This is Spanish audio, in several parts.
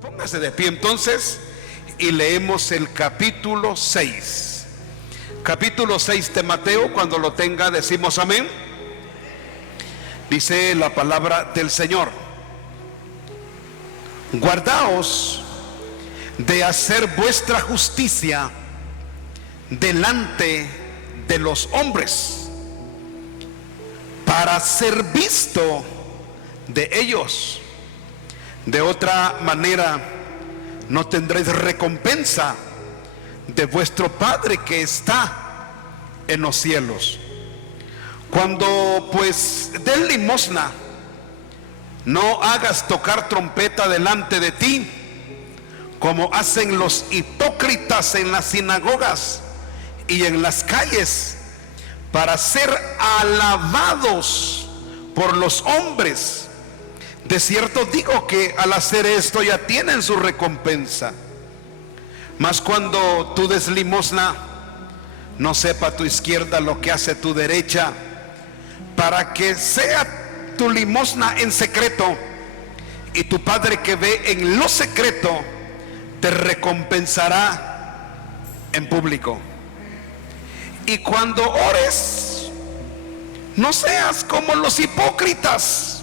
Póngase de pie entonces y leemos el capítulo 6. Capítulo 6 de Mateo. Cuando lo tenga decimos amén. Dice la palabra del Señor: guardaos de hacer vuestra justicia delante de los hombres, para ser visto de ellos. De otra manera no tendréis recompensa de vuestro Padre que está en los cielos. Cuando pues des limosna, no hagas tocar trompeta delante de ti, como hacen los hipócritas en las sinagogas y en las calles, para ser alabados por los hombres. De cierto digo que al hacer esto ya tienen su recompensa. Mas cuando tú des limosna, no sepa tu izquierda lo que hace tu derecha, para que sea tu limosna en secreto, y tu Padre que ve en lo secreto te recompensará en público. Y cuando ores, no seas como los hipócritas,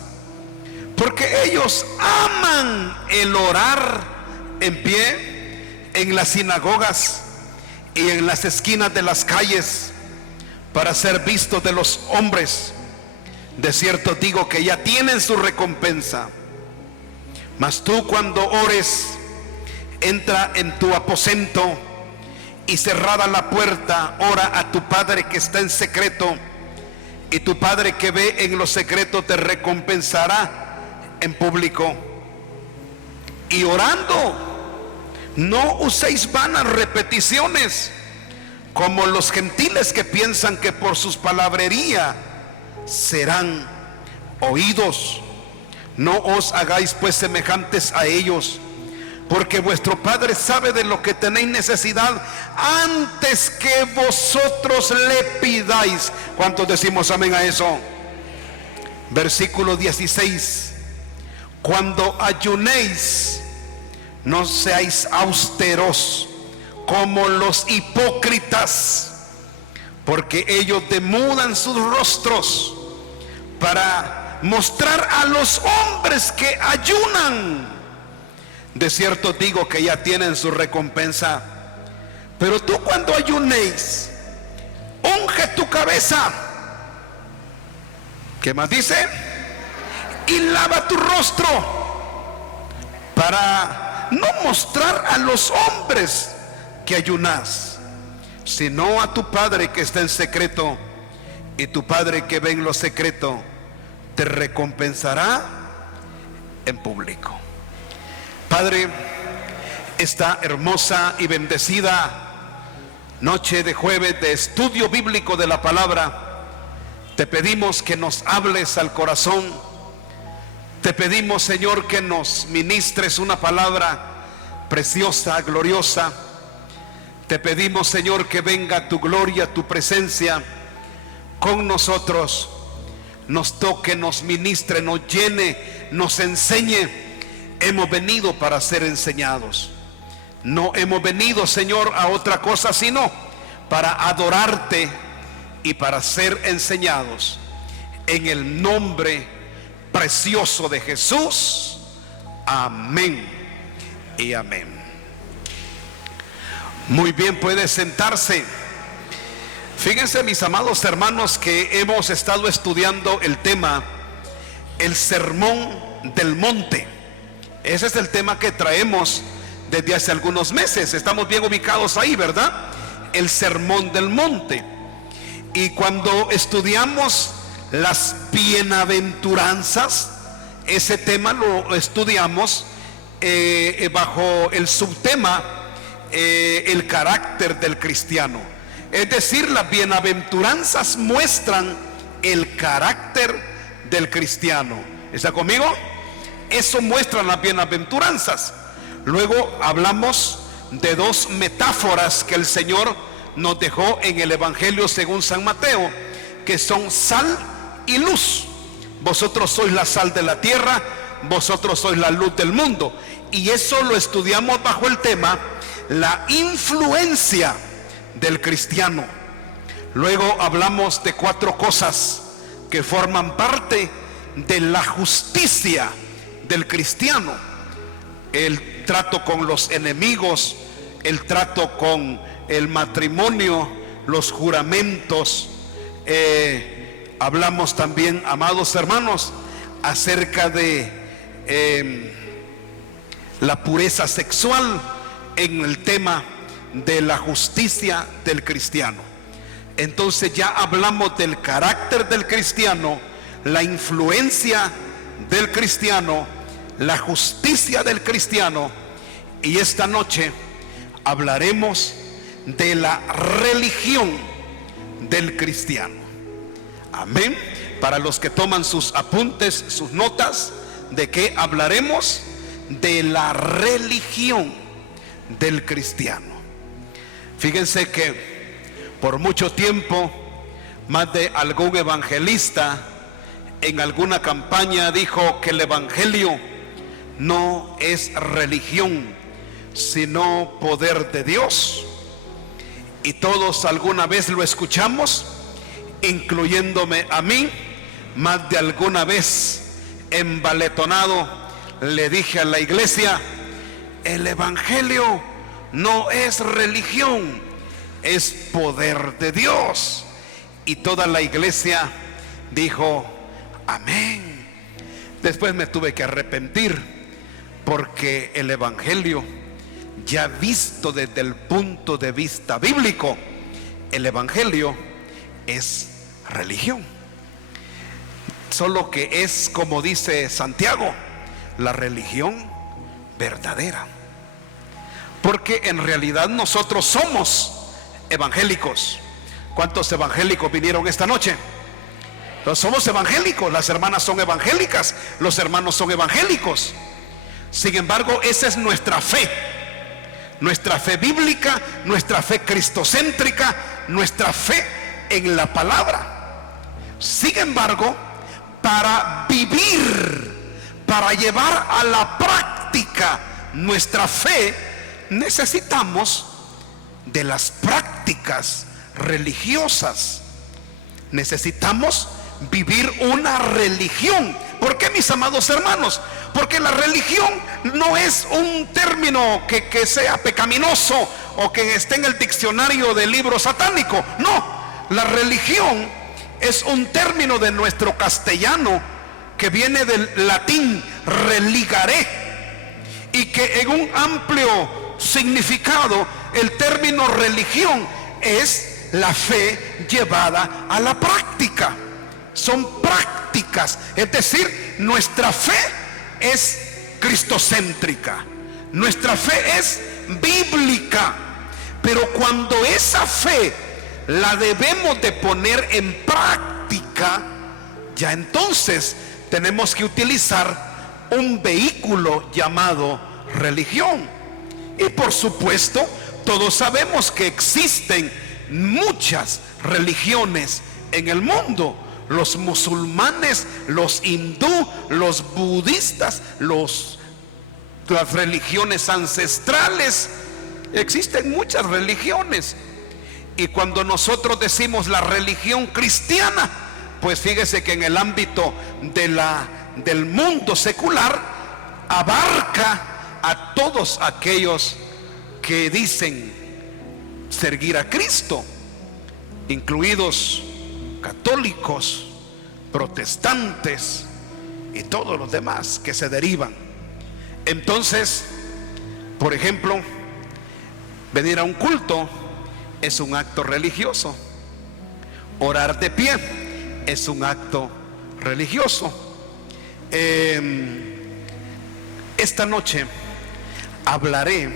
porque ellos aman el orar en pie en las sinagogas y en las esquinas de las calles, para ser vistos de los hombres. De cierto digo que ya tienen su recompensa. Mas tú, cuando ores, entra en tu aposento, y cerrada la puerta, ora a tu Padre que está en secreto, y tu Padre que ve en lo secreto te recompensará en público. Y orando, no uséis vanas repeticiones, como los gentiles que piensan que por sus palabrería serán oídos. No os hagáis pues semejantes a ellos, porque vuestro Padre sabe de lo que tenéis necesidad antes que vosotros le pidáis. ¿Cuántos decimos amén a eso? Versículo 16: cuando ayunéis, no seáis austeros como los hipócritas, porque ellos demudan sus rostros para mostrar a los hombres que ayunan. De cierto digo que ya tienen su recompensa. Pero tú, cuando ayunéis, unge tu cabeza. ¿Qué más dice? Y lava tu rostro, para no mostrar a los hombres que ayunas, sino a tu Padre que está en secreto, y tu Padre que ve en lo secreto te recompensará en público. Padre, esta hermosa y bendecida noche de jueves de estudio bíblico de la palabra, te pedimos que nos hables al corazón. Te pedimos, Señor, que nos ministres una palabra preciosa, gloriosa. Te pedimos, Señor, que venga tu gloria, tu presencia con nosotros, nos toque, nos ministre, nos llene, nos enseñe. Hemos venido para ser enseñados. No hemos venido, Señor, a otra cosa sino para adorarte y para ser enseñados. En el nombre precioso de Jesús. Amén y amén. Muy bien, puede sentarse. Fíjense, mis amados hermanos, que hemos estado estudiando el tema, el sermón del monte. Ese es el tema que traemos desde hace algunos meses. Estamos bien ubicados ahí, ¿verdad? El sermón del monte. Y cuando estudiamos las bienaventuranzas, ese tema lo estudiamos bajo el subtema el carácter del cristiano. Es decir, las bienaventuranzas muestran el carácter del cristiano. ¿Está conmigo? Eso muestran las bienaventuranzas. Luego hablamos de dos metáforas que el Señor nos dejó en el Evangelio según San Mateo, que son sal y luz. Vosotros sois la sal de la tierra, vosotros sois la luz del mundo. Y eso lo estudiamos bajo el tema la influencia del cristiano. Luego hablamos de 4 cosas que forman parte de la justicia del cristiano: el trato con los enemigos, el trato con el matrimonio, los juramentos. Hablamos también, amados hermanos, acerca de la pureza sexual en el tema de la justicia del cristiano. Entonces ya hablamos del carácter del cristiano, la influencia del cristiano, la justicia del cristiano, y esta noche hablaremos de la religión del cristiano. Amén. Para los que toman sus apuntes, sus notas, ¿de qué hablaremos? De la religión del cristiano. Fíjense que por mucho tiempo, más de algún evangelista en alguna campaña dijo que el evangelio no es religión, sino poder de Dios. Y todos alguna vez lo escuchamos, incluyéndome a mí. Más de alguna vez, envaletonado, le dije a la iglesia: el evangelio no es religión, es poder de Dios. Y toda la iglesia dijo amén. Después me tuve que arrepentir, porque el evangelio, ya visto desde el punto de vista bíblico, el evangelio es religión. Solo que es, como dice Santiago, la religión verdadera. Porque en realidad nosotros somos evangélicos. ¿Cuántos evangélicos vinieron esta noche? Entonces somos evangélicos, las hermanas son evangélicas, los hermanos son evangélicos. Sin embargo, esa es nuestra fe bíblica, nuestra fe cristocéntrica, nuestra fe en la palabra. Sin embargo, para vivir, para llevar a la práctica nuestra fe, necesitamos de las prácticas religiosas. Necesitamos vivir una religión. ¿Por qué, mis amados hermanos? Porque la religión no es un término que sea pecaminoso o que esté en el diccionario del libro satánico. No, la religión es un término de nuestro castellano que viene del latín religare, y que en un amplio significado el término religión es la fe llevada a la práctica. Son prácticas, es decir, nuestra fe es cristocéntrica, nuestra fe es bíblica. Pero cuando esa fe la debemos de poner en práctica, ya entonces tenemos que utilizar un vehículo llamado religión. Y por supuesto, todos sabemos que existen muchas religiones en el mundo: los musulmanes, los hindú, los budistas, las religiones ancestrales. Existen muchas religiones. Y cuando nosotros decimos la religión cristiana, pues fíjese que en el ámbito del mundo secular abarca a todos aquellos que dicen seguir a Cristo, incluidos católicos, protestantes y todos los demás que se derivan. Entonces, por ejemplo, venir a un culto es un acto religioso. Orar de pie es un acto religioso. Esta noche hablaré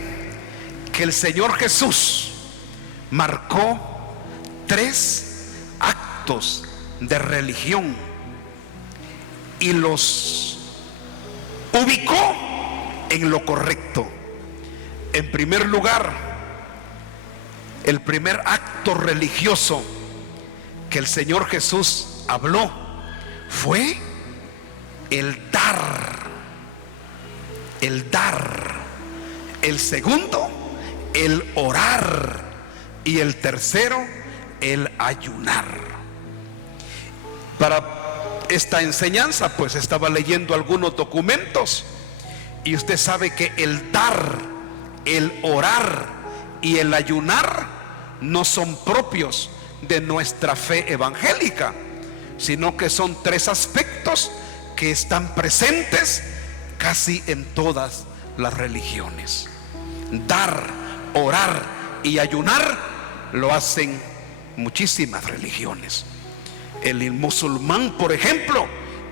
que el Señor Jesús marcó 3 actos de religión y los ubicó en lo correcto. En primer lugar, el primer acto religioso que el Señor Jesús habló fue el dar el dar. El segundo, el orar. Y el tercero, el ayunar. Para esta enseñanza, pues estaba leyendo algunos documentos, y usted sabe que el dar, el orar y el ayunar no son propios de nuestra fe evangélica, sino que son tres aspectos que están presentes casi en todas las religiones. Dar, orar y ayunar lo hacen muchísimas religiones. El musulmán, por ejemplo,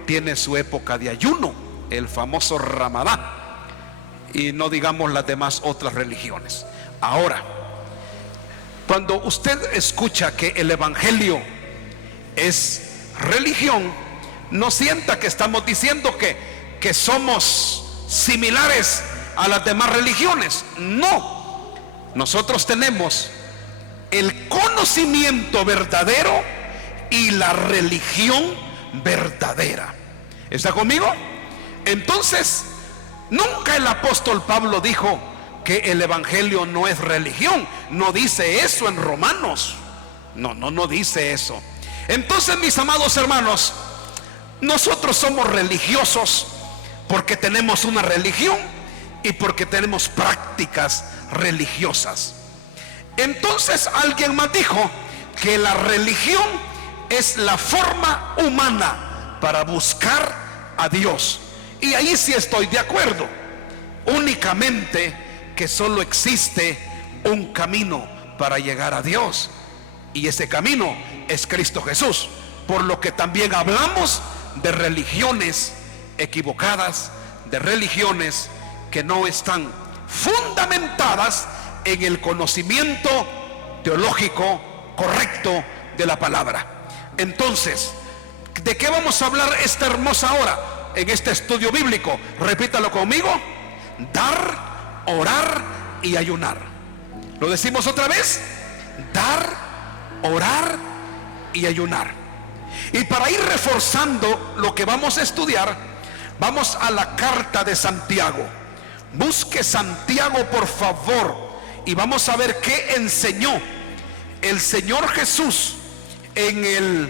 tiene su época de ayuno, el famoso Ramadán, y no digamos las demás otras religiones. Ahora, cuando usted escucha que el evangelio es religión, no sienta que estamos diciendo que somos similares a las demás religiones. No, nosotros tenemos el conocimiento verdadero y la religión verdadera. ¿Está conmigo? Entonces, nunca el apóstol Pablo dijo que el evangelio no es religión. No dice eso en Romanos. No dice eso. Entonces, mis amados hermanos, nosotros somos religiosos porque tenemos una religión y porque tenemos prácticas religiosas. Entonces alguien más dijo que la religión es la forma humana para buscar a Dios, y ahí sí estoy de acuerdo. Únicamente que solo existe un camino para llegar a Dios, y ese camino es Cristo Jesús. Por lo que también hablamos de religiones equivocadas, de religiones que no están fundamentadas en el conocimiento teológico correcto de la palabra. Entonces, ¿de qué vamos a hablar esta hermosa hora en este estudio bíblico? Repítalo conmigo: dar, orar y ayunar. ¿Lo decimos otra vez? Dar, orar y ayunar. Y para ir reforzando lo que vamos a estudiar, vamos a la carta de Santiago. Busque Santiago, por favor, y vamos a ver qué enseñó el Señor Jesús en el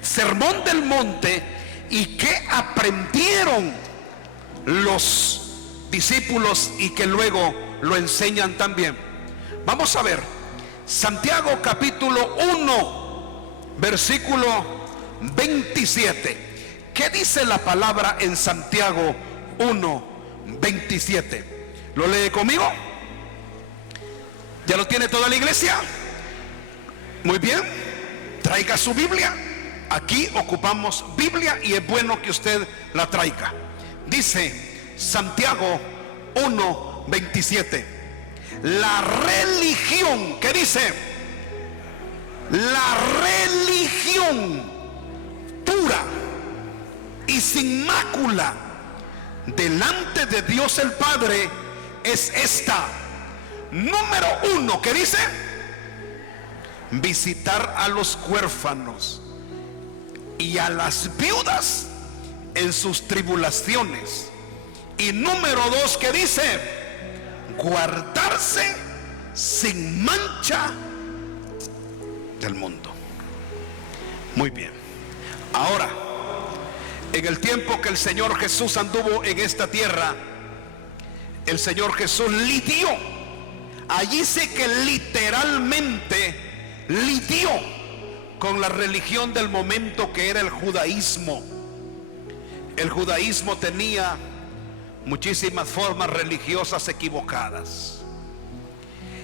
Sermón del Monte, y qué aprendieron los discípulos y que luego lo enseñan también. Vamos a ver Santiago capítulo 1 versículo 27. ¿Qué dice la palabra en Santiago 1:27? ¿Lo lee conmigo? ¿Ya lo tiene toda la iglesia? Muy bien, traiga su Biblia. Aquí ocupamos Biblia y es bueno que usted la traiga. Dice Santiago 1:27: la religión, ¿qué dice? La religión pura y sin mácula delante de Dios el Padre es esta. Número 1, ¿qué dice? Visitar a los huérfanos y a las viudas en sus tribulaciones. Y número 2, ¿qué dice? Guardarse sin mancha del mundo. Muy bien. Ahora, en el tiempo que el Señor Jesús anduvo en esta tierra, el Señor Jesús lidió. Allí sí que literalmente lidió con la religión del momento, que era el judaísmo. El judaísmo tenía muchísimas formas religiosas equivocadas.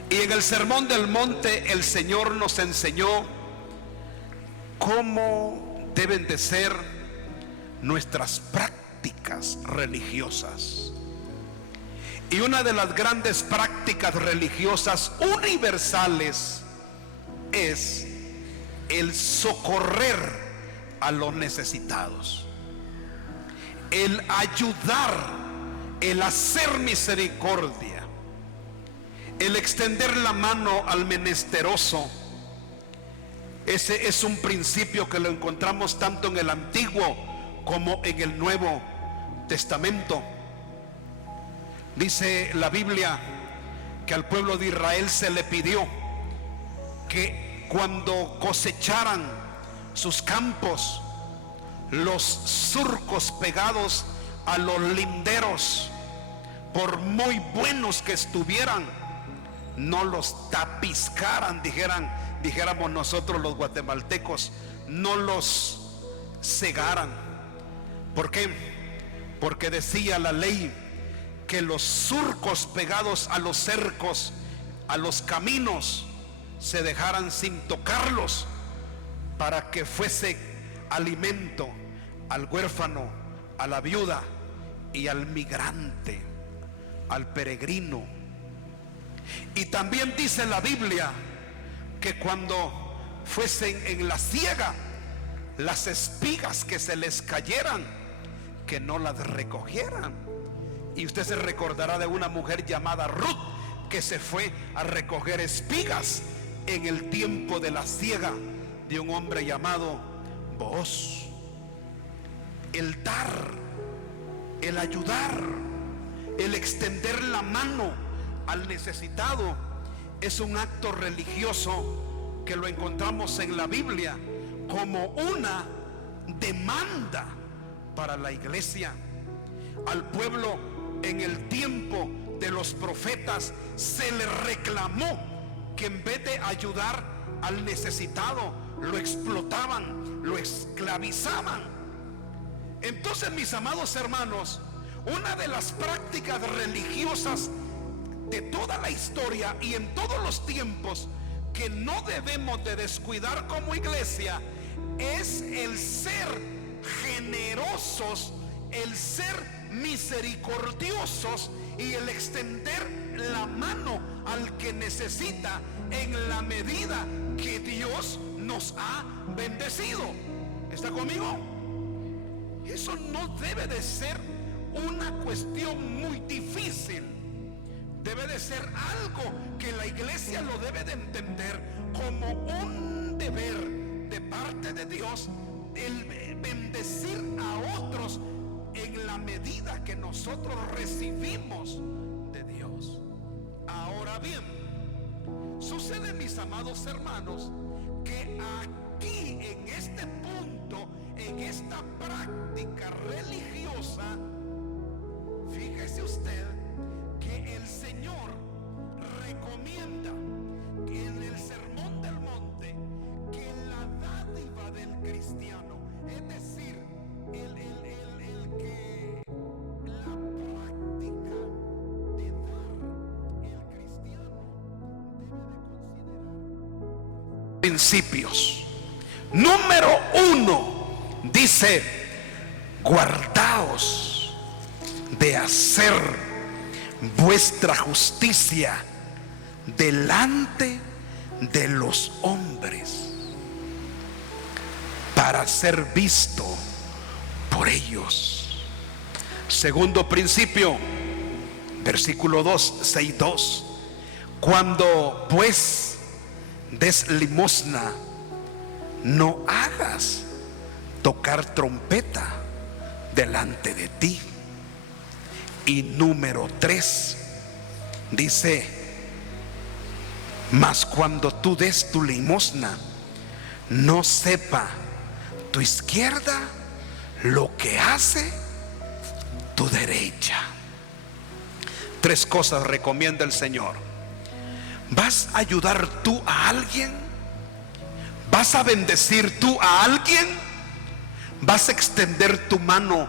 Y en el Sermón del Monte el Señor nos enseñó cómo deben de ser nuestras prácticas religiosas. Y una de las grandes prácticas religiosas universales es el socorrer a los necesitados, el ayudar, el hacer misericordia, el extender la mano al menesteroso. Ese es un principio que lo encontramos tanto en el Antiguo como en el Nuevo Testamento. Dice la Biblia que al pueblo de Israel se le pidió que cuando cosecharan sus campos, los surcos pegados a los linderos, por muy buenos que estuvieran, no los tapizcaran, dijéramos nosotros los guatemaltecos, no los cegaran. ¿Por qué? Porque decía la ley que los surcos pegados a los cercos, a los caminos, se dejaran sin tocarlos, para que fuese alimento al huérfano, a la viuda y al migrante, al peregrino. Y también dice la Biblia que cuando fuesen en la siega, las espigas que se les cayeran, que no las recogieran. Y usted se recordará de una mujer llamada Ruth, que se fue a recoger espigas en el tiempo de la siega de un hombre llamado Booz. El dar, el ayudar, el extender la mano al necesitado es un acto religioso que lo encontramos en la Biblia como una demanda para la iglesia. Al pueblo en el tiempo de los profetas se le reclamó que en vez de ayudar al necesitado, lo explotaban, lo esclavizaban. Entonces, mis amados hermanos, una de las prácticas religiosas de toda la historia y en todos los tiempos que no debemos de descuidar como iglesia es el ser generosos, el ser misericordiosos y el extender la mano al que necesita en la medida que Dios nos ha bendecido. ¿Está conmigo? Eso no debe de ser una cuestión muy difícil. Debe de ser algo que la iglesia lo debe de entender como un deber de parte de Dios, el bendecir a otros en la medida que nosotros recibimos de Dios. Ahora bien, sucede, mis amados hermanos, que aquí en este punto, en esta práctica religiosa, fíjese usted que el Señor recomienda que en el Sermón del Monte, que la dádiva del cristiano, es decir, el que la práctica de dar, el cristiano debe de considerar principios. Número 1 dice: guardaos de hacer vuestra justicia delante de los hombres, para ser visto por ellos. Segundo principio, versículo 2, 6:2: cuando pues des limosna, no hagas tocar trompeta delante de ti. Y número 3 dice: mas cuando tú des tu limosna, no sepa tu izquierda lo que hace tu derecha. 3 cosas recomienda el Señor. ¿Vas a ayudar tú a alguien? ¿Vas a bendecir tú a alguien? ¿Vas a extender tu mano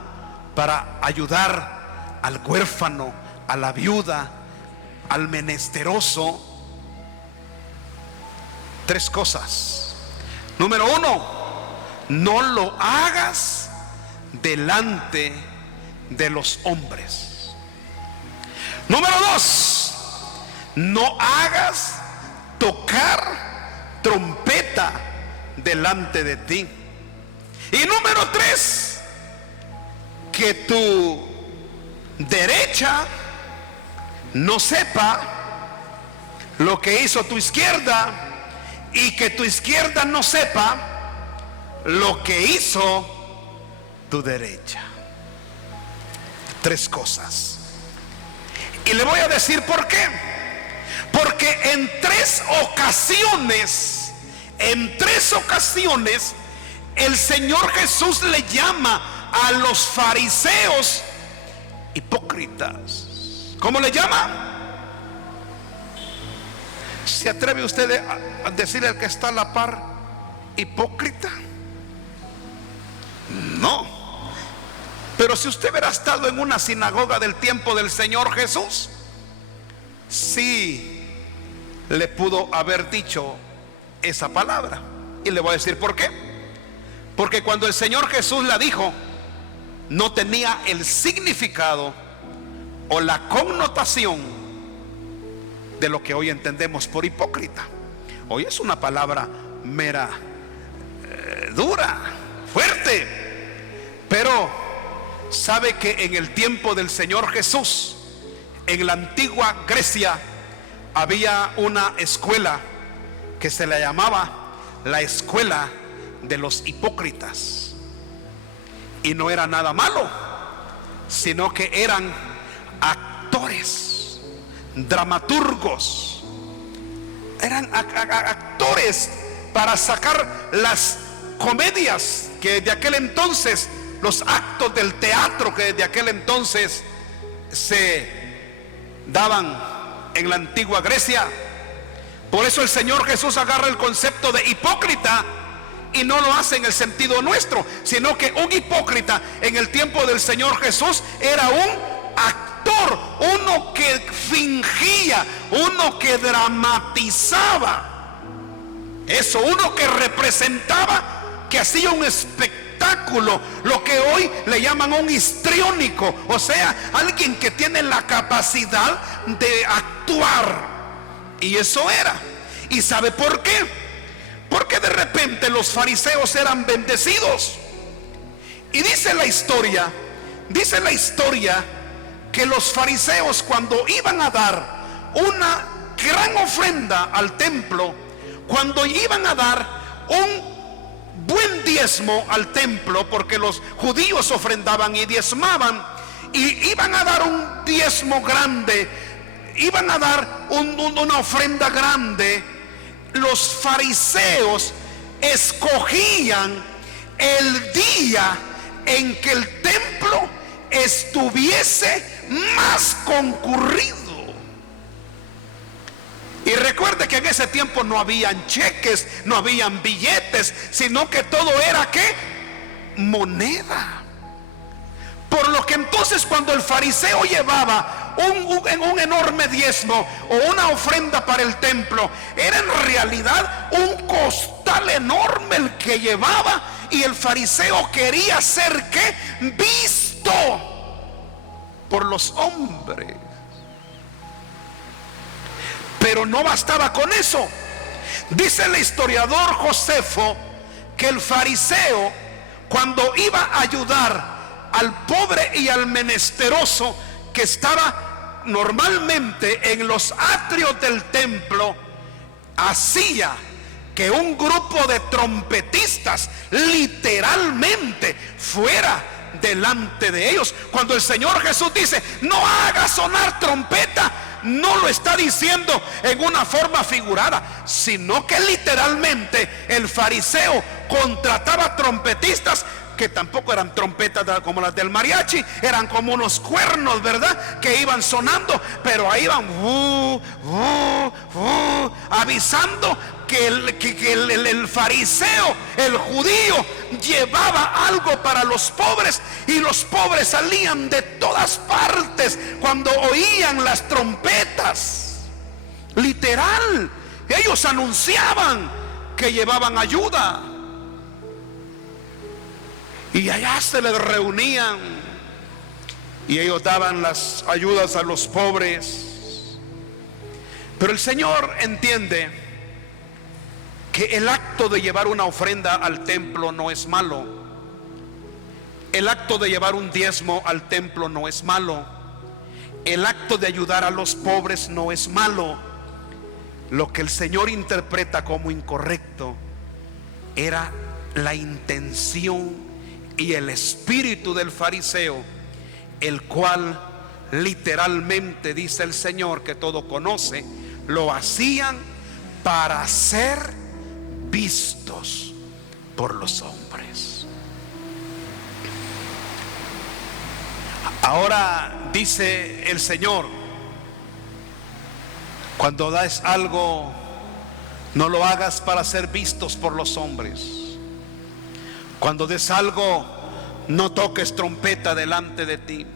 para ayudar al huérfano, a la viuda, al menesteroso? 3 cosas. Número 1, no lo hagas delante de los hombres. Número 2, no hagas tocar trompeta delante de ti. Y número 3, que tu derecha no sepa lo que hizo tu izquierda, y que tu izquierda no sepa lo que hizo tu tu derecha. 3 cosas. Y le voy a decir por qué. Porque en 3 ocasiones, el Señor Jesús le llama a los fariseos hipócritas. ¿Cómo le llama? ¿Se atreve usted a decirle al que está a la par hipócrita? No. Pero si usted hubiera estado en una sinagoga del tiempo del Señor Jesús, sí le pudo haber dicho esa palabra. Y le voy a decir por qué. Porque cuando el Señor Jesús la dijo, no tenía el significado o la connotación de lo que hoy entendemos por hipócrita. Hoy es una palabra mera, dura, fuerte. Pero sabe que en el tiempo del Señor Jesús, en la antigua Grecia, había una escuela que se le llamaba la escuela de los hipócritas. Y no era nada malo, sino que eran actores, dramaturgos. Eran actores para sacar las comedias que de aquel entonces, los actos del teatro que de aquel entonces se daban en la antigua Grecia. Por eso el Señor Jesús agarra el concepto de hipócrita y no lo hace en el sentido nuestro, sino que un hipócrita en el tiempo del Señor Jesús era un actor, uno que fingía, uno que dramatizaba. Eso, uno que representaba, que hacía un espectáculo, lo que hoy le llaman un histriónico, o sea, alguien que tiene la capacidad de actuar. Y eso era. ¿Y sabe por qué? Porque de repente los fariseos eran bendecidos. Y dice la historia que los fariseos, cuando iban a dar una gran ofrenda al templo, cuando iban a dar un buen diezmo al templo, porque los judíos ofrendaban y diezmaban, y iban a dar un diezmo grande, iban a dar una ofrenda grande, los fariseos escogían el día en que el templo estuviese más concurrido. Y recuerde que en ese tiempo no habían cheques, no habían billetes, sino que todo era ¿qué? Moneda. Por lo que entonces, cuando el fariseo llevaba un enorme diezmo o una ofrenda para el templo, era en realidad un costal enorme el que llevaba, y el fariseo quería ser ¿qué? Visto por los hombres. Pero no bastaba con eso. Dice el historiador Josefo que el fariseo, cuando iba a ayudar al pobre y al menesteroso que estaba normalmente en los atrios del templo, hacía que un grupo de trompetistas literalmente fuera delante de ellos. Cuando el Señor Jesús dice no haga sonar trompeta, no lo está diciendo en una forma figurada, sino que literalmente el fariseo contrataba trompetistas que tampoco eran trompetas como las del mariachi, eran como unos cuernos, ¿verdad?, que iban sonando, pero ahí iban avisando que el fariseo, el judío, llevaba algo para los pobres, y los pobres salían de todas partes cuando oían las trompetas. Literal, ellos anunciaban que llevaban ayuda. Y allá se les reunían y ellos daban las ayudas a los pobres. Pero el Señor entiende que el acto de llevar una ofrenda al templo no es malo. El acto de llevar un diezmo al templo no es malo. El acto de ayudar a los pobres no es malo. Lo que el Señor interpreta como incorrecto era la intención y el espíritu del fariseo, el cual literalmente, dice el Señor que todo conoce, lo hacían para ser vistos por los hombres. Ahora dice el Señor, cuando das algo, no lo hagas para ser vistos por los hombres. Cuando des algo, no toques trompeta delante de ti.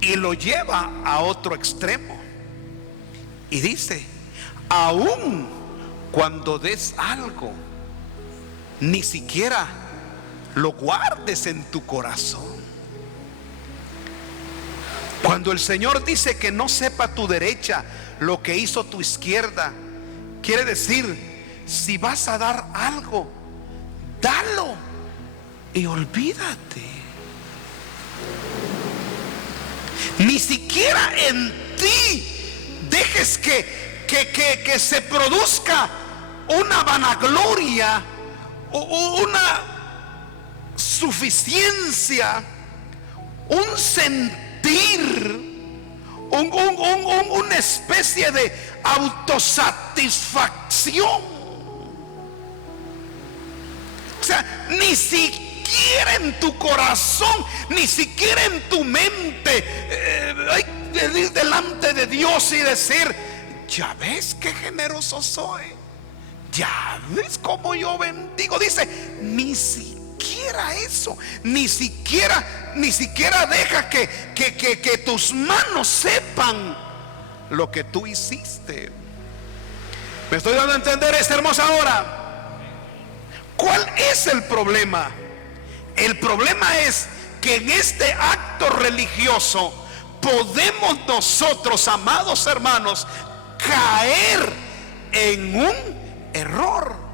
Y lo lleva a otro extremo y dice, aún cuando des algo, ni siquiera lo guardes en tu corazón. Cuando el Señor dice que no sepa tu derecha lo que hizo tu izquierda, quiere decir, si vas a dar algo, dalo y olvídate. Ni siquiera en ti dejes que se produzca una vanagloria o una suficiencia, un sentir, una especie de autosatisfacción. O sea, ni siquiera en tu corazón, ni siquiera en tu mente hay que ir delante de Dios y decir, ya ves qué generoso soy, ya ves cómo yo bendigo. Dice, ni siquiera eso, ni siquiera deja que tus manos sepan lo que tú hiciste. ¿Me estoy dando a entender esta hermosa hora? ¿Cuál es el problema? El problema es que en este acto religioso podemos nosotros, amados hermanos, caer en un error.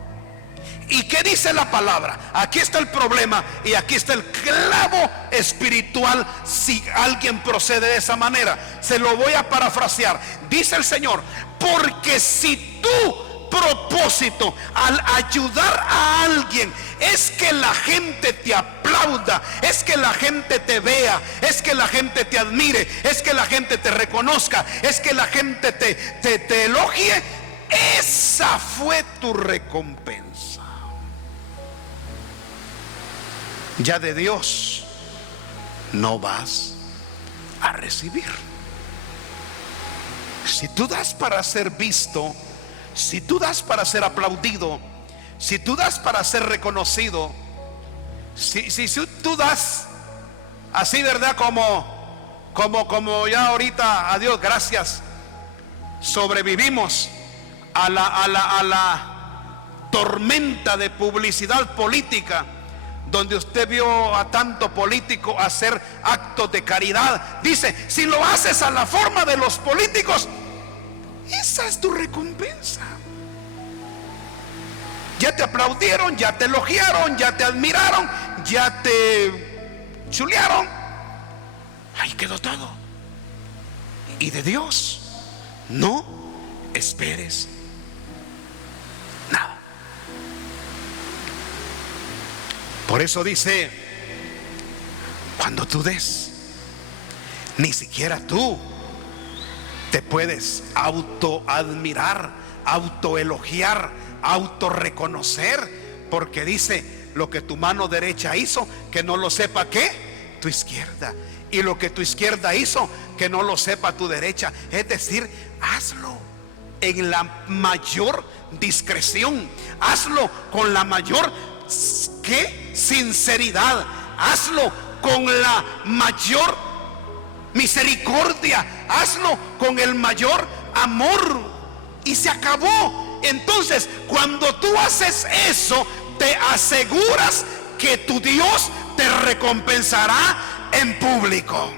¿Y qué dice la palabra? Aquí está el problema y aquí está el clavo espiritual si alguien procede de esa manera. Se lo voy a parafrasear. Dice el Señor, porque si tu propósito al ayudar a alguien es que la gente te aplauda, es que la gente te vea, es que la gente te admire, es que la gente te reconozca, es que la gente te elogie, esa fue tu recompensa. Ya de Dios no vas a recibir. Si tú das para ser visto, si tú das para ser aplaudido, si tú das para ser reconocido, si tú das así, ¿verdad? Como ya ahorita, a Dios gracias, sobrevivimos a la tormenta de publicidad política, donde usted vio a tanto político hacer actos de caridad. Dice, si lo haces a la forma de los políticos, esa es tu recompensa. Ya te aplaudieron, ya te elogiaron, ya te admiraron, ya te chulearon. Ahí quedó todo. Y de Dios no esperes nada. Por eso dice, cuando tú des, ni siquiera tú te puedes autoadmirar, autoelogiar, autorreconocer, porque dice, lo que tu mano derecha hizo, que no lo sepa ¿qué? Tu izquierda. Y lo que tu izquierda hizo, que no lo sepa tu derecha. Es decir, hazlo en la mayor discreción, hazlo con la mayor ¿qué? Sinceridad, hazlo con la mayor misericordia, hazlo con el mayor amor, y se acabó. Entonces, cuando tú haces eso, te aseguras que tu Dios te recompensará en público.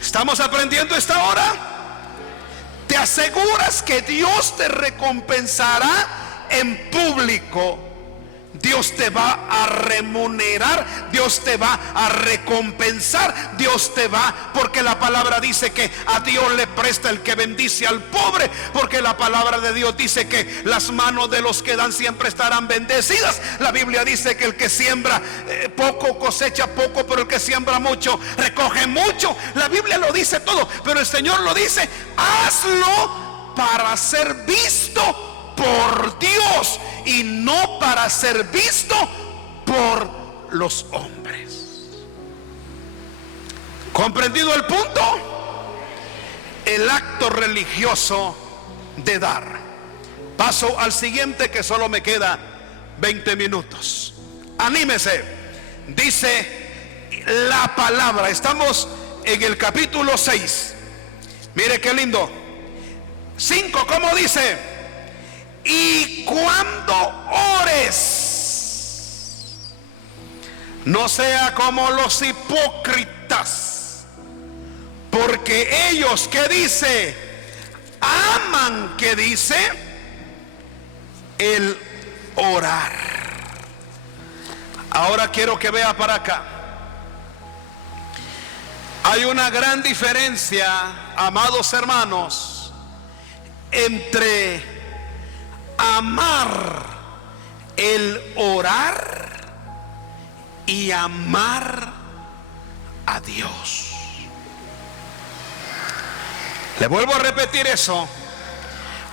¿Estamos aprendiendo esta hora? Te aseguras que Dios te recompensará en público. Dios te va a remunerar, Dios te va a recompensar, Dios te va, porque la palabra dice que a Dios le presta el que bendice al pobre, porque la palabra de Dios dice que las manos de los que dan siempre estarán bendecidas. La Biblia dice que el que siembra poco cosecha poco, pero el que siembra mucho recoge mucho. La Biblia lo dice todo, pero el Señor lo dice: hazlo para ser visto por Dios y no para ser visto por los hombres. ¿Comprendido el punto? El acto religioso de dar. Paso al siguiente, que solo me queda 20 minutos. Anímese. Dice la palabra, estamos en el capítulo 6. Mire qué lindo. 5, ¿cómo dice? Y cuando ores, no sea como los hipócritas, porque ellos, ¿qué dice? Aman, ¿qué dice? El orar. Ahora quiero que vea para acá. Hay una gran diferencia, amados hermanos, entre amar el orar y amar a Dios. Le vuelvo a repetir eso.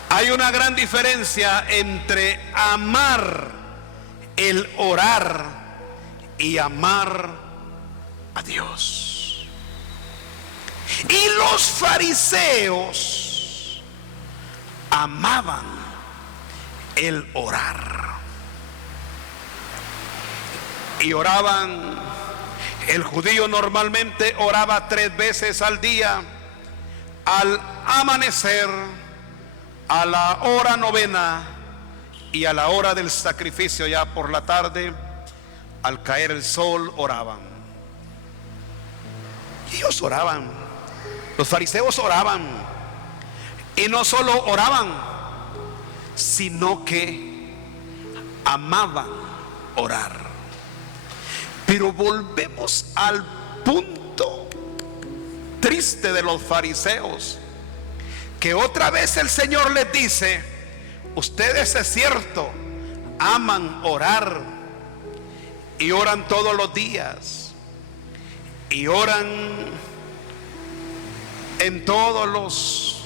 Hay una gran diferencia entre amar el orar y amar a Dios. Y los fariseos amaban el orar. Y oraban. El judío normalmente oraba 3 veces al día: al amanecer, a la hora novena y a la hora del sacrificio ya por la tarde. Al caer el sol oraban. Y ellos oraban. Los fariseos oraban. Y no solo oraban, sino que amaban orar. Pero volvemos al punto triste de los fariseos, que otra vez el Señor les dice: ustedes, es cierto, aman orar y oran todos los días y oran en todos los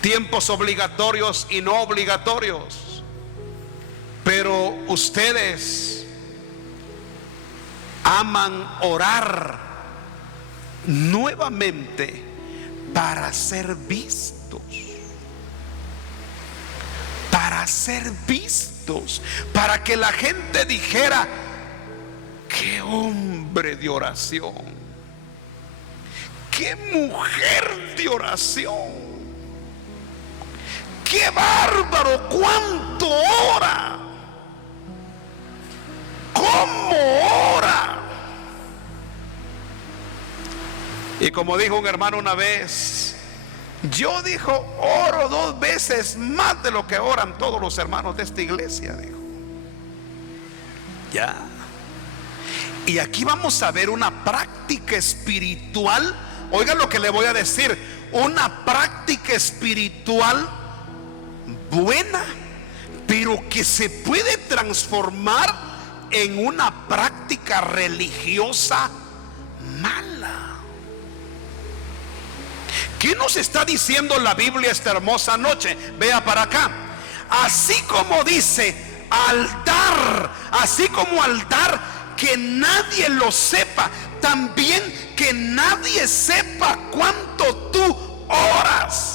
tiempos obligatorios y no obligatorios, pero ustedes aman orar nuevamente para ser vistos, para ser vistos, para que la gente dijera: qué hombre de oración, qué mujer de oración, qué bárbaro, cuánto ora, cómo ora. Y como dijo un hermano una vez, yo, dijo, oro 2 veces más de lo que oran todos los hermanos de esta iglesia, dijo. Ya. Y aquí vamos a ver una práctica espiritual. Oiga lo que le voy a decir: una práctica espiritual buena, pero que se puede transformar en una práctica religiosa mala. ¿Qué nos está diciendo la Biblia esta hermosa noche? Vea para acá. Así como dice altar, así como altar, que nadie lo sepa, también que nadie sepa cuánto tú oras.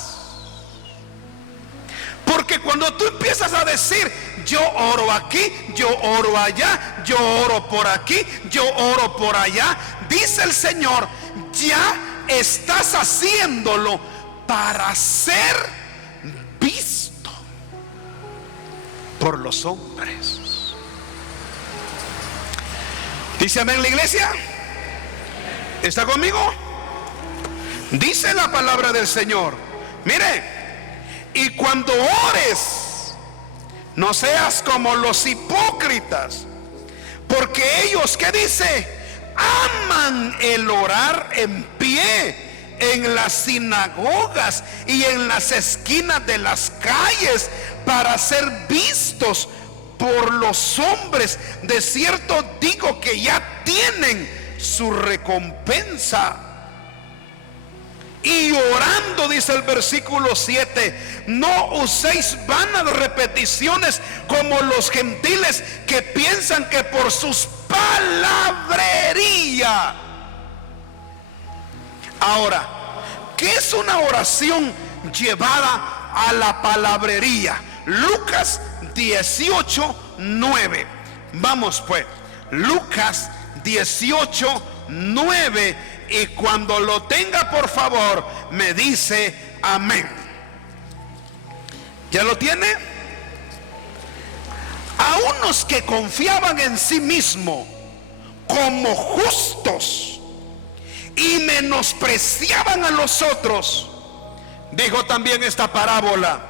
Porque cuando tú empiezas a decir: yo oro aquí, yo oro allá, yo oro por aquí, yo oro por allá, dice el Señor, ya estás haciéndolo para ser visto por los hombres. ¿Dice amén la iglesia? ¿Está conmigo? Dice la palabra del Señor. Mire, y cuando ores, No seas como los hipócritas, porque ellos, ¿qué dice? Aman el orar en pie en las sinagogas y en las esquinas de las calles para ser vistos por los hombres. De cierto digo que ya tienen su recompensa. Y orando, dice el versículo 7, no uséis vanas repeticiones como los gentiles que piensan que por sus palabrería. Ahora, ¿qué es una oración llevada a la palabrería? Lucas 18:9. Vamos pues, Lucas 18:9. Y cuando lo tenga, por favor, me dice amén. ¿Ya lo tiene? A unos que confiaban en sí mismos como justos y menospreciaban a los otros, dijo también esta parábola: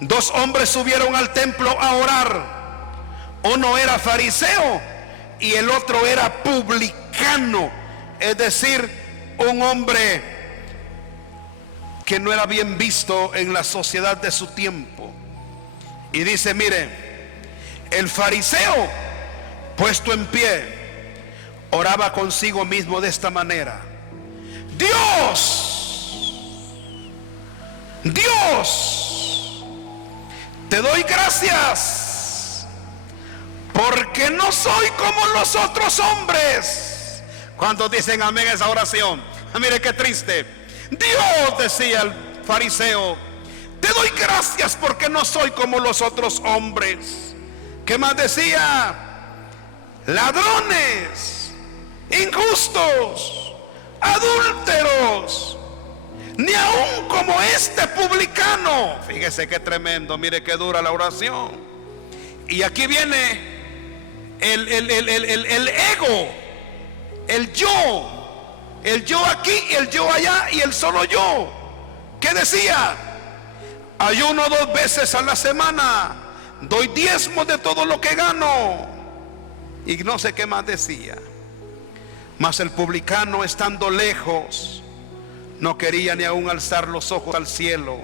dos hombres subieron al templo a orar. Uno era fariseo y el otro era publicano, es decir, un hombre que no era bien visto en la sociedad de su tiempo. Y dice, mire, el fariseo, puesto en pie, oraba consigo mismo de esta manera: Dios, te doy gracias porque no soy como los otros hombres. ¿Cuántos dicen amén a esa oración? Mire qué triste. Dios, decía el fariseo, te doy gracias porque no soy como los otros hombres. ¿Qué más decía? Ladrones, injustos, adúlteros, ni aún como este publicano. Fíjese qué tremendo, mire qué dura la oración. Y aquí viene el ego, el yo aquí, el yo allá y el solo yo. ¿Qué decía? Ayuno 2 veces a la semana, doy diezmo de todo lo que gano. Y no sé qué más decía. Mas el publicano, estando lejos, no quería ni aún alzar los ojos al cielo,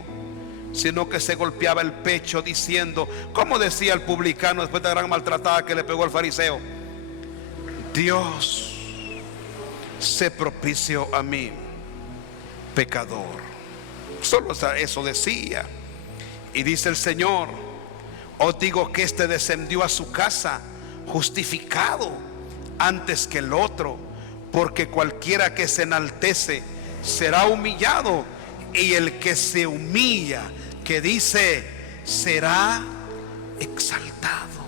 sino que se golpeaba el pecho diciendo, ¿cómo decía el publicano después de la gran maltratada que le pegó al fariseo? Dios, sé propicio a mí, pecador. Solo eso decía. Y dice el Señor, os digo que este descendió a su casa justificado antes que el otro, porque cualquiera que se enaltece será humillado, y el que se humilla, que dice, será exaltado.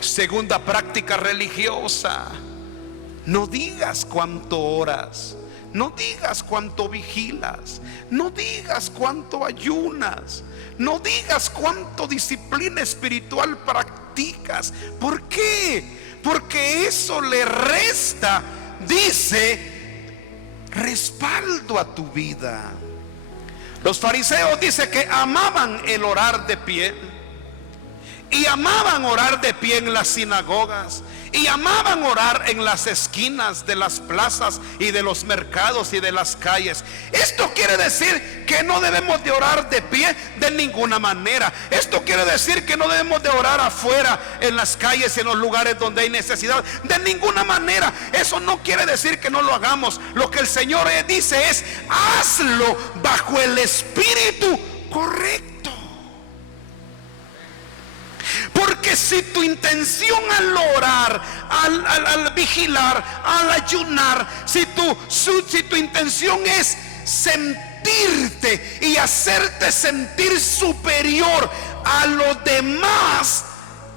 Segunda práctica religiosa: no digas cuánto oras, no digas cuánto vigilas, no digas cuánto ayunas, no digas cuánto disciplina espiritual practicas. ¿Por qué? Porque eso le resta, dice, respaldo a tu vida. Los fariseos dice que amaban el orar de pie, y amaban orar de pie en las sinagogas, y amaban orar en las esquinas de las plazas y de los mercados y de las calles. Esto quiere decir que no debemos de orar de pie de ninguna manera. Esto quiere decir que no debemos de orar afuera en las calles y en los lugares donde hay necesidad, de ninguna manera. Eso no quiere decir que no lo hagamos. Lo que el Señor dice es: hazlo bajo el espíritu correcto. Porque si tu intención al orar, al vigilar, al ayunar, si tu intención es sentirte y hacerte sentir superior a los demás,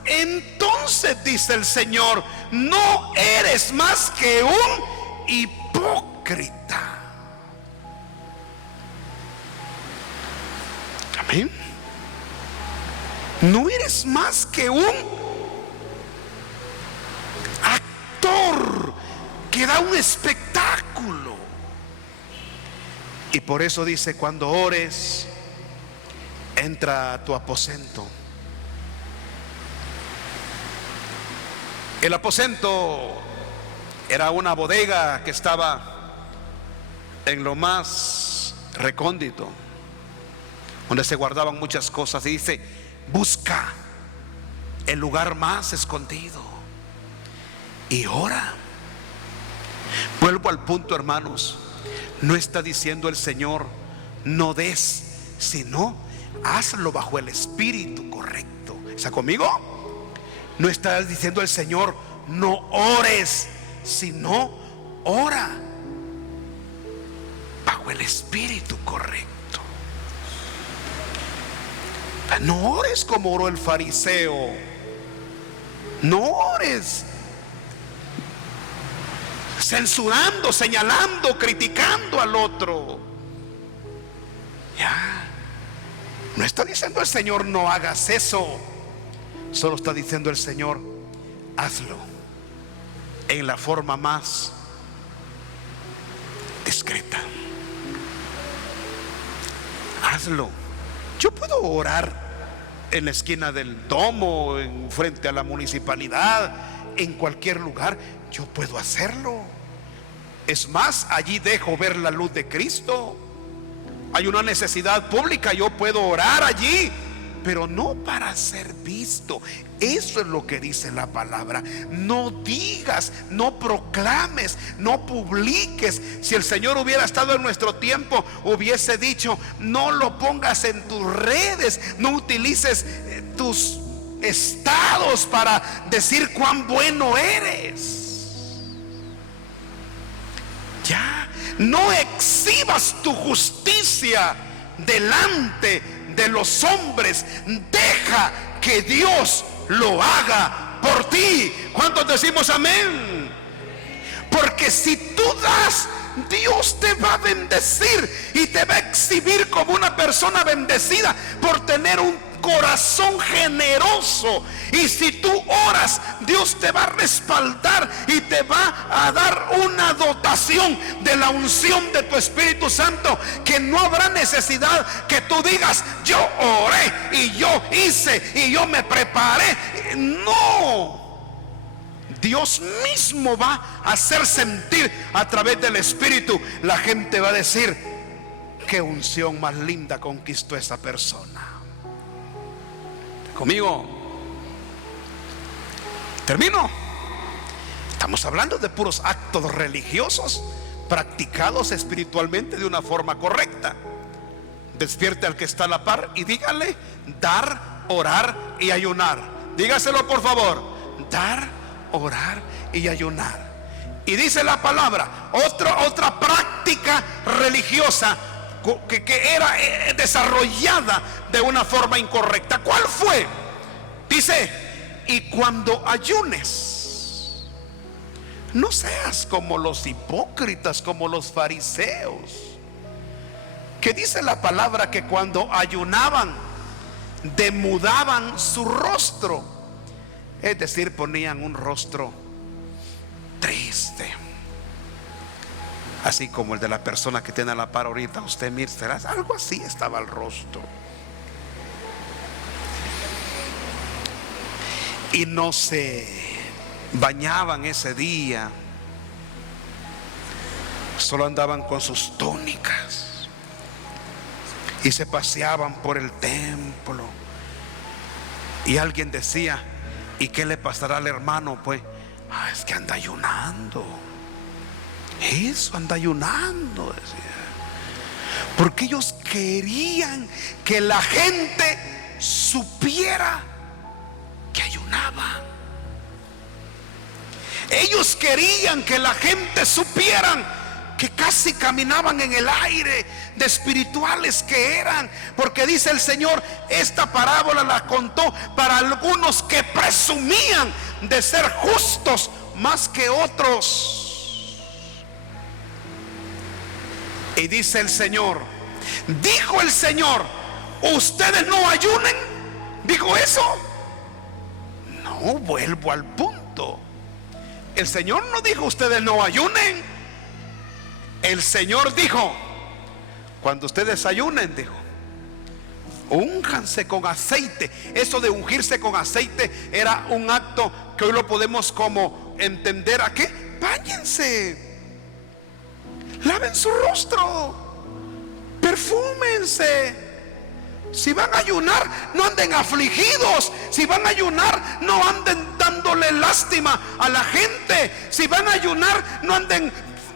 entonces, dice el Señor, no eres más que un hipócrita. Amén. No eres más que un actor que da un espectáculo. Y por eso dice: cuando ores, entra a tu aposento. El aposento era una bodega que estaba en lo más recóndito, donde se guardaban muchas cosas. Y dice: busca el lugar más escondido y ora. Vuelvo al punto, hermanos. No está diciendo el Señor no des, sino hazlo bajo el espíritu correcto. ¿Está conmigo? No está diciendo el Señor no ores, sino ora bajo el espíritu correcto. No ores como oró el fariseo. No ores censurando, señalando, criticando al otro. Ya. No está diciendo el Señor no hagas eso. Solo está diciendo el Señor: hazlo en la forma más discreta. Hazlo. Yo puedo orar en la esquina del domo, en frente a la municipalidad, en cualquier lugar. Yo puedo hacerlo. Es más, allí dejo ver la luz de Cristo. Hay una necesidad pública, yo puedo orar allí, pero no para ser visto. Eso es lo que dice la palabra. No digas, no proclames, no publiques. Si el Señor hubiera estado en nuestro tiempo, hubiese dicho: no lo pongas en tus redes, no utilices tus estados para decir cuán bueno eres. Ya, no exhibas tu justicia delante de los hombres. Deja que Dios lo haga por ti. ¿Cuántos decimos amén? Porque si tú das, Dios te va a bendecir y te va a exhibir como una persona bendecida por tener un corazón generoso. Y si tú oras, Dios te va a respaldar y te va a dar una dotación de la unción de tu Espíritu Santo, que no habrá necesidad que tú digas: yo oré y yo hice y yo me preparé. No, Dios mismo va a hacer sentir a través del Espíritu. La gente va a decir: qué unción más linda conquistó esa persona. Conmigo. Termino. Estamos hablando de puros actos religiosos practicados espiritualmente de una forma correcta. Despierte al que está a la par y dígale: dar, orar y ayunar. Dígaselo, por favor: dar, orar y ayunar. Y dice la palabra, otra práctica religiosa que era desarrollada de una forma incorrecta. ¿Cuál fue? Dice: y cuando ayunes, no seas como los hipócritas, como los fariseos, que dice la palabra que cuando ayunaban demudaban su rostro, es decir, ponían un rostro triste, así como el de la persona que tiene a la par ahorita. Usted mire, algo así estaba el rostro. Y no se bañaban ese día, solo andaban con sus túnicas y se paseaban por el templo. Y alguien decía: ¿y qué le pasará al hermano? Pues es que anda ayunando. Eso, anda ayunando, decía. Porque ellos querían que la gente supiera que ayunaba. Ellos querían que la gente supieran que casi caminaban en el aire de espirituales que eran. Porque dice el Señor, esta parábola la contó para algunos que presumían de ser justos más que otros. Y dice el Señor, dijo el Señor: ustedes no ayunen. ¿Dijo eso? No, vuelvo al punto. El Señor no dijo: ustedes no ayunen. El Señor dijo: cuando ustedes ayunen, dijo, únjanse con aceite. Eso de ungirse con aceite era un acto que hoy lo podemos como entender a qué. Báñense, laven su rostro, perfúmense. Si van a ayunar, no anden afligidos. Si van a ayunar, no anden dándole lástima a la gente. Si van a ayunar, no anden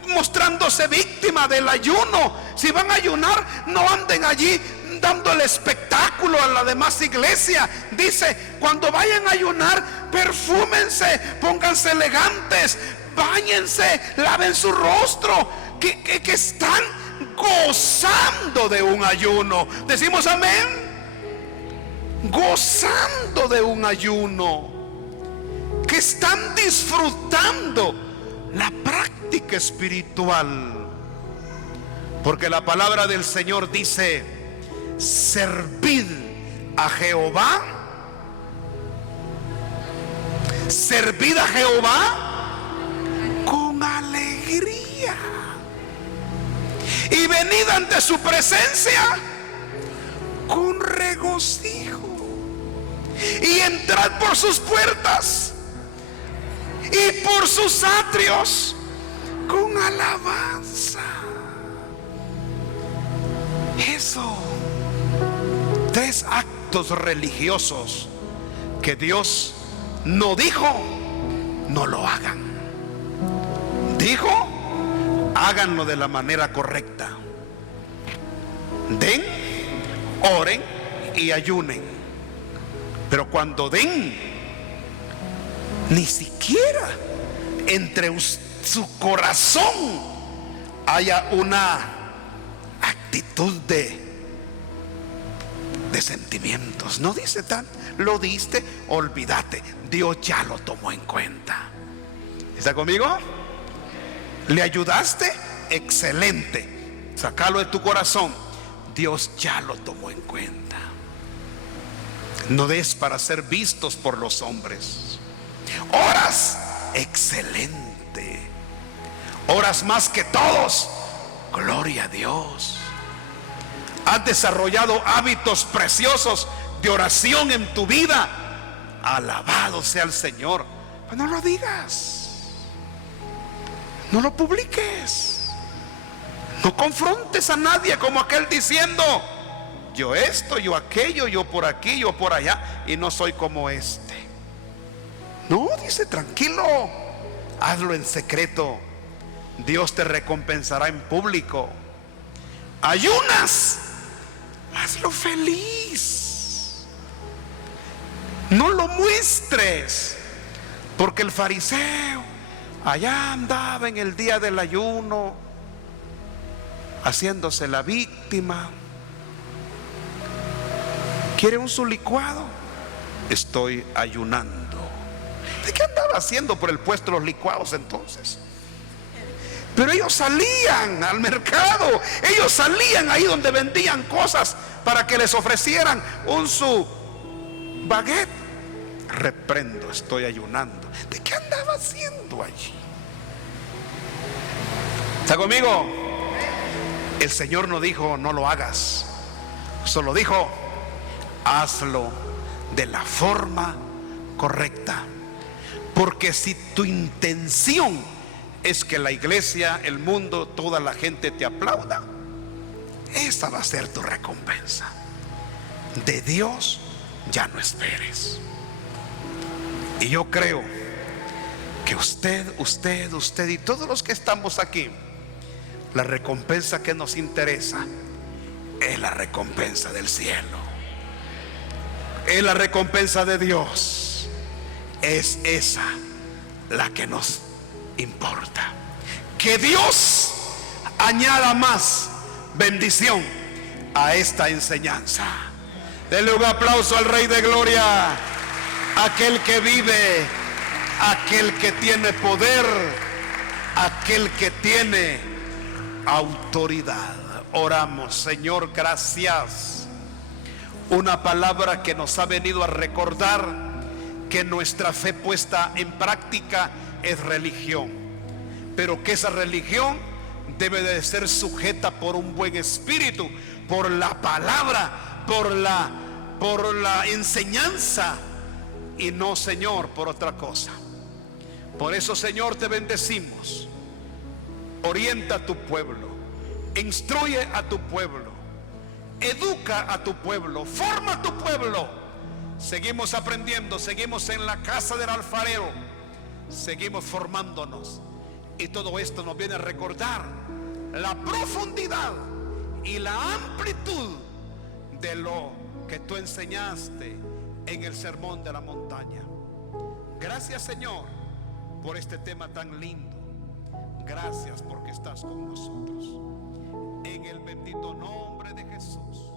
mostrándose víctima del ayuno. Si van a ayunar, no anden allí dándole espectáculo a la demás iglesia. Dice, cuando vayan a ayunar, perfúmense, pónganse elegantes, báñense, laven su rostro, que están gozando de un ayuno. Decimos amén. Gozando de un ayuno, que están disfrutando la práctica espiritual. Porque la palabra del Señor dice: servid a Jehová, servid a Jehová con alegría, y venid ante su presencia con regocijo, y entrad por sus puertas y por sus atrios con alabanza. Eso, 3 actos religiosos que Dios no dijo no lo hagan. Dijo: háganlo de la manera correcta. Den, oren y ayunen. Pero cuando den, ni siquiera entre su corazón haya una actitud de sentimientos. No dice tan, lo diste, olvídate, Dios ya lo tomó en cuenta. ¿Está conmigo? ¿Le ayudaste? Excelente. Sácalo de tu corazón, Dios ya lo tomó en cuenta. No des para ser vistos por los hombres. Oras, excelente. Oras más que todos, gloria a Dios. Has desarrollado hábitos preciosos de oración en tu vida. Alabado sea el Señor. Pero no lo digas, no lo publiques, no confrontes a nadie como aquel diciendo: yo esto, yo aquello, yo por aquí, yo por allá, y no soy como este. No, dice, tranquilo, hazlo en secreto, Dios te recompensará en público. Ayunas, hazlo feliz, no lo muestres, porque el fariseo allá andaba en el día del ayuno haciéndose la víctima. ¿Quiere un su licuado? Estoy ayunando. ¿De qué andaba haciendo por el puesto los licuados entonces? Pero ellos salían al mercado, ellos salían ahí donde vendían cosas para que les ofrecieran un su baguette. Reprendo, estoy ayunando. ¿De qué andaba haciendo allí? ¿Está conmigo? El Señor no dijo no lo hagas, solo dijo hazlo de la forma correcta. Porque si tu intención es que la iglesia, el mundo, toda la gente te aplauda, esa va a ser tu recompensa. De Dios ya no esperes. Y yo creo que usted y todos los que estamos aquí, la recompensa que nos interesa es la recompensa del cielo, es la recompensa de Dios. Es esa la que nos importa. Que Dios añada más bendición a esta enseñanza. Denle un aplauso al Rey de Gloria, aquel que vive, aquel que tiene poder, aquel que tiene autoridad. Oramos. Señor, gracias. Una palabra que nos ha venido a recordar que nuestra fe puesta en práctica es religión, pero que esa religión debe de ser sujeta por un buen espíritu, por la palabra por la enseñanza y no, Señor, por otra cosa. Por eso, Señor, te bendecimos. Orienta a tu pueblo, instruye a tu pueblo, educa a tu pueblo, forma a tu pueblo. Seguimos aprendiendo, seguimos en la casa del alfarero, seguimos formándonos, y todo esto nos viene a recordar la profundidad y la amplitud de lo que tú enseñaste en el sermón de la montaña. Gracias, Señor, por este tema tan lindo. Gracias porque estás con nosotros. En el bendito nombre de Jesús.